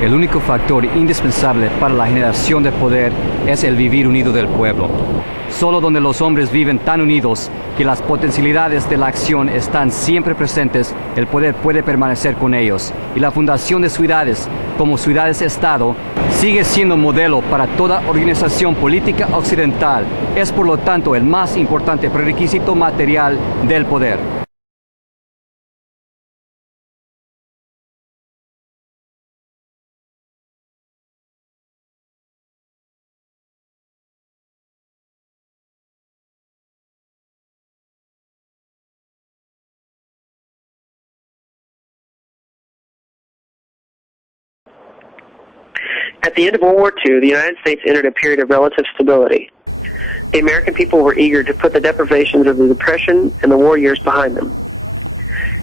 El único factor indispensable para la generación de poder es el vivir unido del pueblo. Solo donde los hombres viven tan unidos que las potencialidades de la acción están siempre presentes, el poder puede permanecer con ellos. Y la fundación de ciudades, como ciudades-estado, sigue siendo modelo para toda organización política occidental. Es por lo tanto el más importante prerequisito material del poder. At the end of World War II, the United States entered a period of relative stability. The American people were eager to put the deprivations of the Depression and the war years behind them.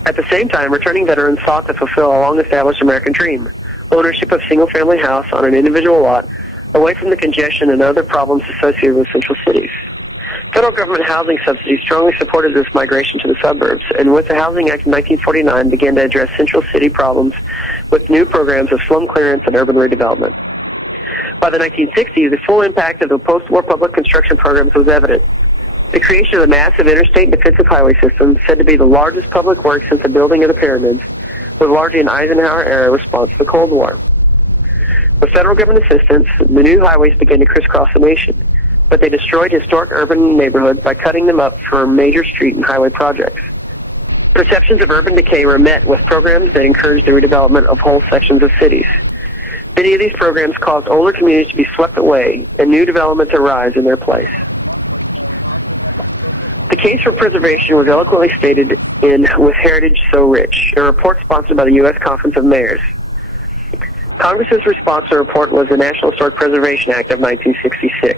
At the same time, returning veterans sought to fulfill a long-established American dream, ownership of single-family house on an individual lot, away from the congestion and other problems associated with central cities. Federal government housing subsidies strongly supported this migration to the suburbs, and with the Housing Act of 1949 began to address central city problems with new programs of slum clearance and urban redevelopment. By the 1960s, the full impact of the post-war public construction programs was evident. The creation of the massive interstate defensive highway system, said to be the largest public work since the building of the pyramids, was largely an Eisenhower-era response to the Cold War. With federal government assistance, the new highways began to crisscross the nation, but they destroyed historic urban neighborhoods by cutting them up for major street and highway projects. Perceptions of urban decay were met with programs that encouraged the redevelopment of whole sections of cities. Many of these programs caused older communities to be swept away and new developments arise in their place. The case for preservation was eloquently stated in With Heritage So Rich, a report sponsored by the U.S. Conference of Mayors. Congress's response to the report was the National Historic Preservation Act of 1966.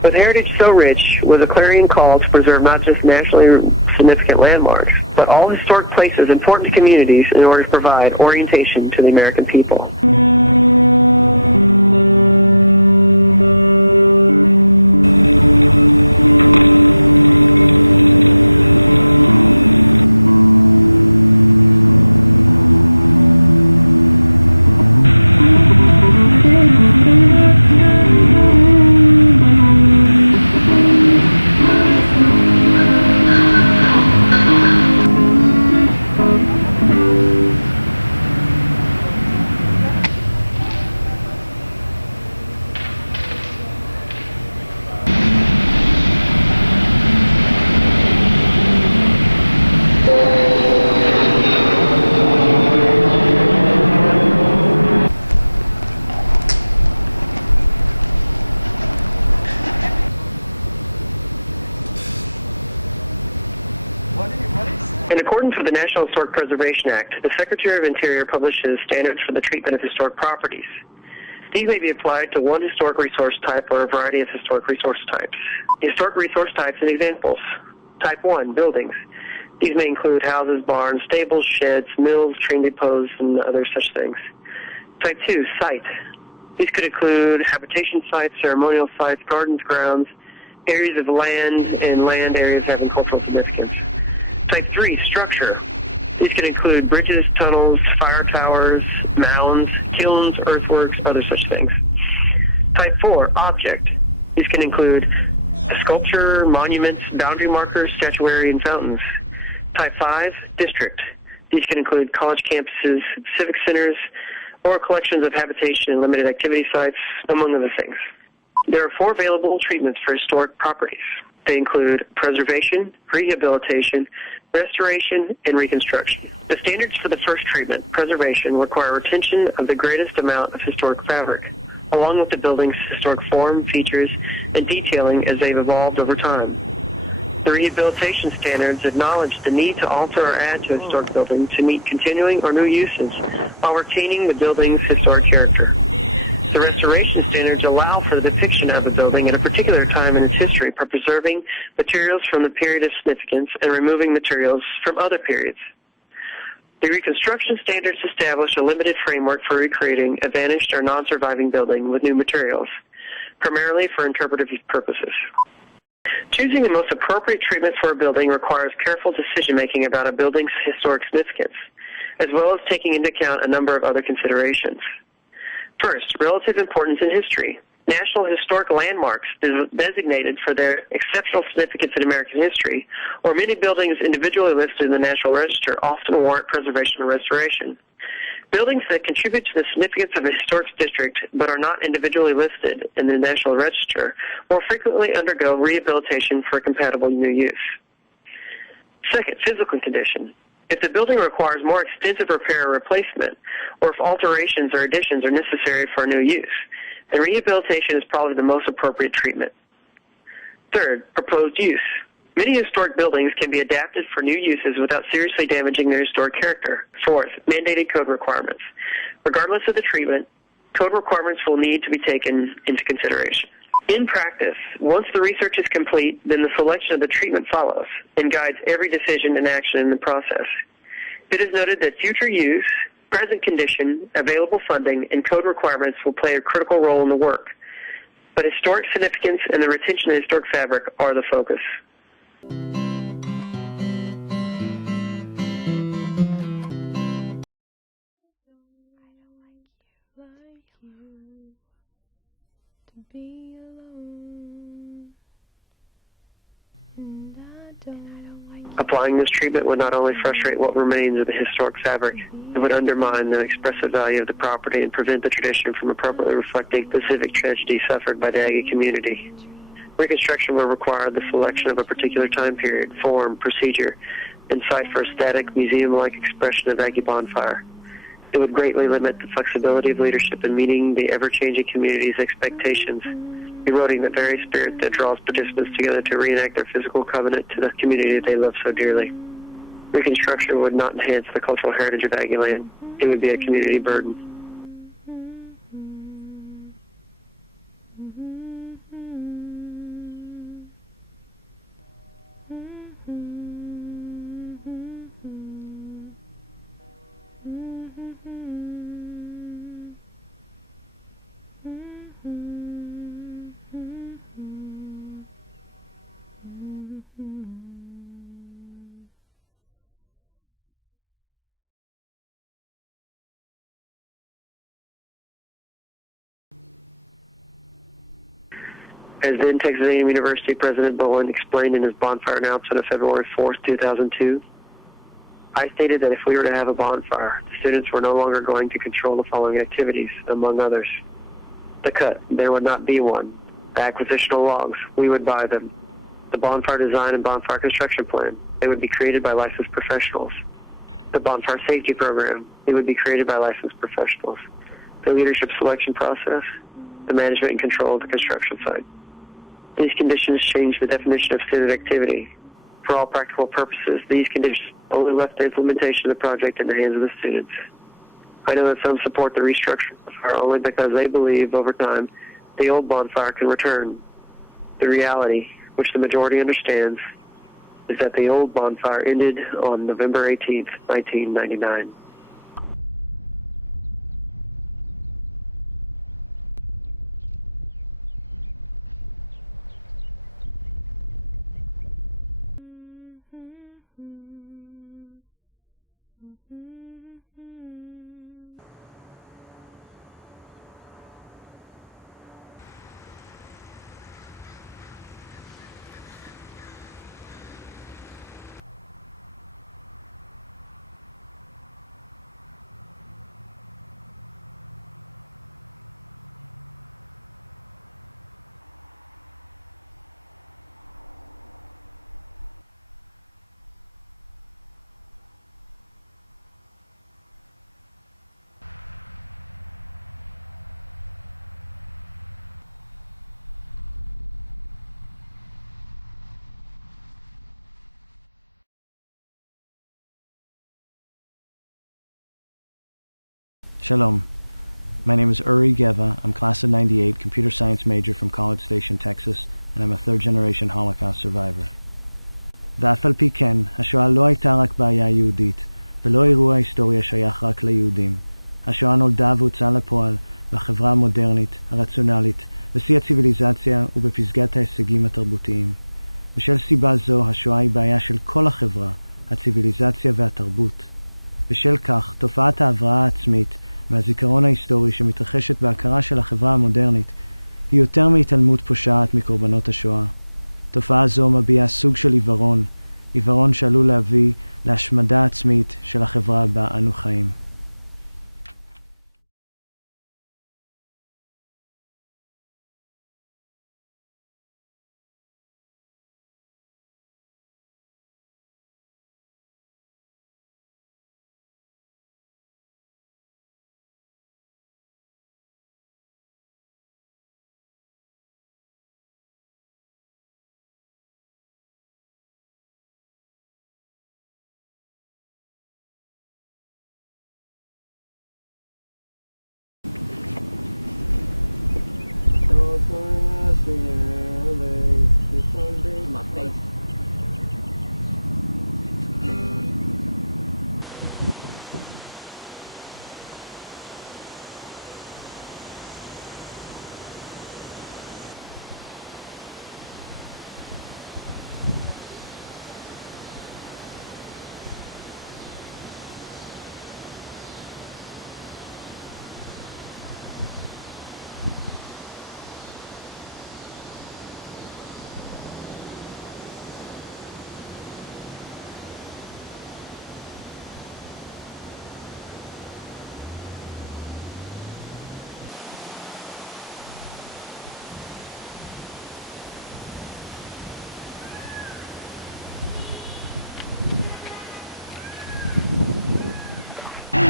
With Heritage So Rich was a clarion call to preserve not just nationally significant landmarks, but all historic places important to communities in order to provide orientation to the American people. In accordance with the National Historic Preservation Act, the Secretary of Interior publishes standards for the treatment of historic properties. These may be applied to one historic resource type or a variety of historic resource types. Historic resource types and examples. Type 1, buildings. These may include houses, barns, stables, sheds, mills, train depots, and other such things. Type 2, site. These could include habitation sites, ceremonial sites, gardens, grounds, areas of land, and land areas having cultural significance. Type 3, structure. These can include bridges, tunnels, fire towers, mounds, kilns, earthworks, other such things. Type 4, object. These can include sculpture, monuments, boundary markers, statuary, and fountains. Type 5, district. These can include college campuses, civic centers, or collections of habitation and limited activity sites, among other things. There are 4 available treatments for historic properties. They include preservation, rehabilitation, restoration, and reconstruction. The standards for the first treatment, preservation, require retention of the greatest amount of historic fabric, along with the building's historic form, features, and detailing as they've evolved over time. The rehabilitation standards acknowledge the need to alter or add to a historic building to meet continuing or new uses while retaining the building's historic character. The restoration standards allow for the depiction of a building at a particular time in its history by preserving materials from the period of significance and removing materials from other periods. The reconstruction standards establish a limited framework for recreating a vanished or non-surviving building with new materials, primarily for interpretive purposes. Choosing the most appropriate treatment for a building requires careful decision-making about a building's historic significance, as well as taking into account a number of other considerations. First, relative importance in history. National historic landmarks designated for their exceptional significance in American history, or many buildings individually listed in the National Register, often warrant preservation or restoration. Buildings that contribute to the significance of a historic district but are not individually listed in the National Register more frequently undergo rehabilitation for compatible new use. Second, physical condition. If the building requires more extensive repair or replacement, or if alterations or additions are necessary for new use, then rehabilitation is probably the most appropriate treatment. Third, proposed use. Many historic buildings can be adapted for new uses without seriously damaging their historic character. Fourth, mandated code requirements. Regardless of the treatment, code requirements will need to be taken into consideration. In practice, once the research is complete, then the selection of the treatment follows and guides every decision and action in the process. It is noted that future use, present condition, available funding, and code requirements will play a critical role in the work. But historic significance and the retention of historic fabric are the focus. Be alone, and I don't like Applying this treatment would not only frustrate what remains of the historic fabric, it would undermine the expressive value of the property and prevent the tradition from appropriately reflecting the civic tragedy suffered by the Aggie community. Reconstruction will require the selection of a particular time period, form, procedure, and site for a static, museum-like expression of Aggie bonfire. It would greatly limit the flexibility of leadership in meeting the ever-changing community's expectations, eroding the very spirit that draws participants together to reenact their physical covenant to the community they love so dearly. Reconstruction would not enhance the cultural heritage of Aggie land. It would be a community burden. As then Texas A&M University President Bowen explained in his bonfire announcement of February 4th, 2002, I stated that if we were to have a bonfire, the students were no longer going to control the following activities, among others. The cut, there would not be one. The acquisition of logs, we would buy them. The bonfire design and bonfire construction plan, they would be created by licensed professionals. The bonfire safety program, it would be created by licensed professionals. The leadership selection process, the management and control of the construction site. These conditions change the definition of student activity. For all practical purposes, these conditions only left the implementation of the project in the hands of the students. I know that some support the restructuring of the bonfire only because they believe over time the old bonfire can return. The reality, which the majority understands, is that the old bonfire ended on November 18th, 1999. Shalom. My name is Uri Geva. I'm class of 98, computer science major from College Station, Texas, and I'm a third-generation Holocaust survivor. ואף על פי כן, השואה לא הייתה רק בעיה יהודית, ולא אירוע היסטוריה שייך רק ליהודים. השואה נולדה והוצאה לפועל בחברה המודרנית, הרציונלית, בשיא הציביליזציה ובפסגת ההישגים התרבותיים. בשל סיבה זו, השואה היא בעיה של כל החברה, הציביליזציה והתרבות. בשל כך, תופעת ההבראה העצמית מהזיכרון ההיסטורי שמתרחשת בהכרה של החברה המודרנית היא יותר מהתעלמות פושעת מקורבנות השואה. תופעה זו מביעה סוג של עיוורון שעלול להביא להשמדה עצמית של החברה בה אנו חיים.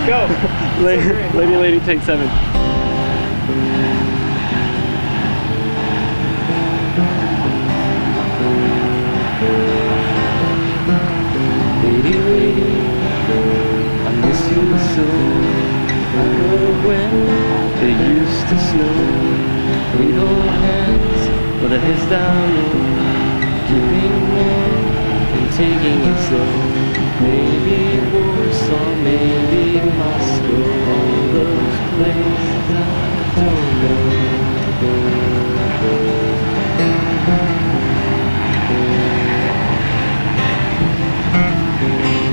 Go! Lady, take 7. Lady, I miss you so. I know when it used to snow, we'd hold hands with our heads down low, keeping warm and taking it slow. Maybe Warsaw, maybe Moscow, all those places I don't know.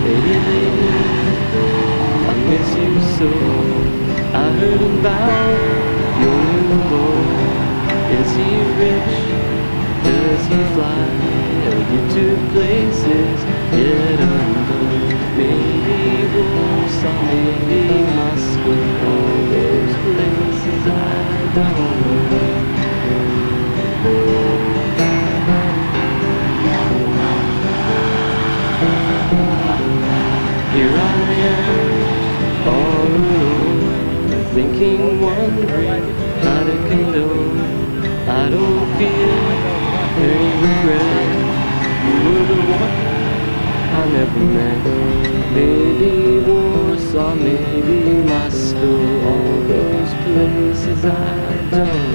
Lady, I miss you so. I heard about your new boy. Is he rich? Does he fly? Are you to places yet unknown? Maybe Warsaw, maybe Moscow, all those places I don't know. Here I am, all alone, thinking, wondering how to condone. I don't feel any regret. You were the one I never met. Maybe Warsaw, maybe Moscow, all those places I don't know.